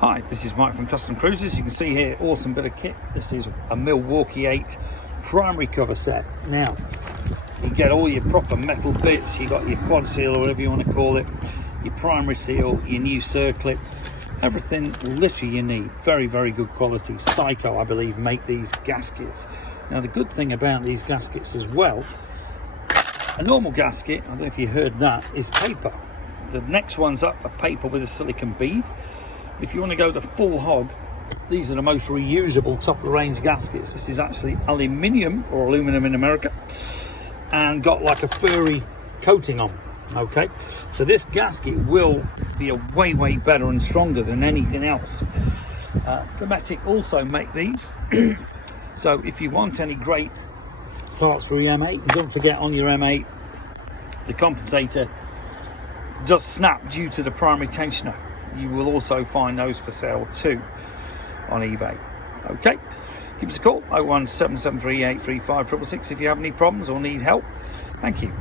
Hi, this is Mike from Custom Cruisers. You can see here, awesome bit of kit. This is a Milwaukee 8 primary cover set. Now, you get all your proper metal bits. You got your quad seal, or whatever you want to call it, your primary seal, your new circlip, everything literally you need. Very, very good quality. Psycho, I believe, make these gaskets. Now, the good thing about these gaskets as well, a normal gasket, I don't know if you heard that, is paper. The next one's up, a paper with a silicon bead. If you want to go the full hog, these are the most reusable top of the range gaskets. This is actually aluminium, or aluminum in America, and got like a furry coating on. Okay, so this gasket will be a way better and stronger than anything else. Dometic also make these. So if you want any great parts for your M8, don't forget on your M8 the compensator does snap due to the primary tensioner. You will also find those for sale too on eBay. Okay, give us a call 01773 835 666 if you have any problems or need help. Thank you.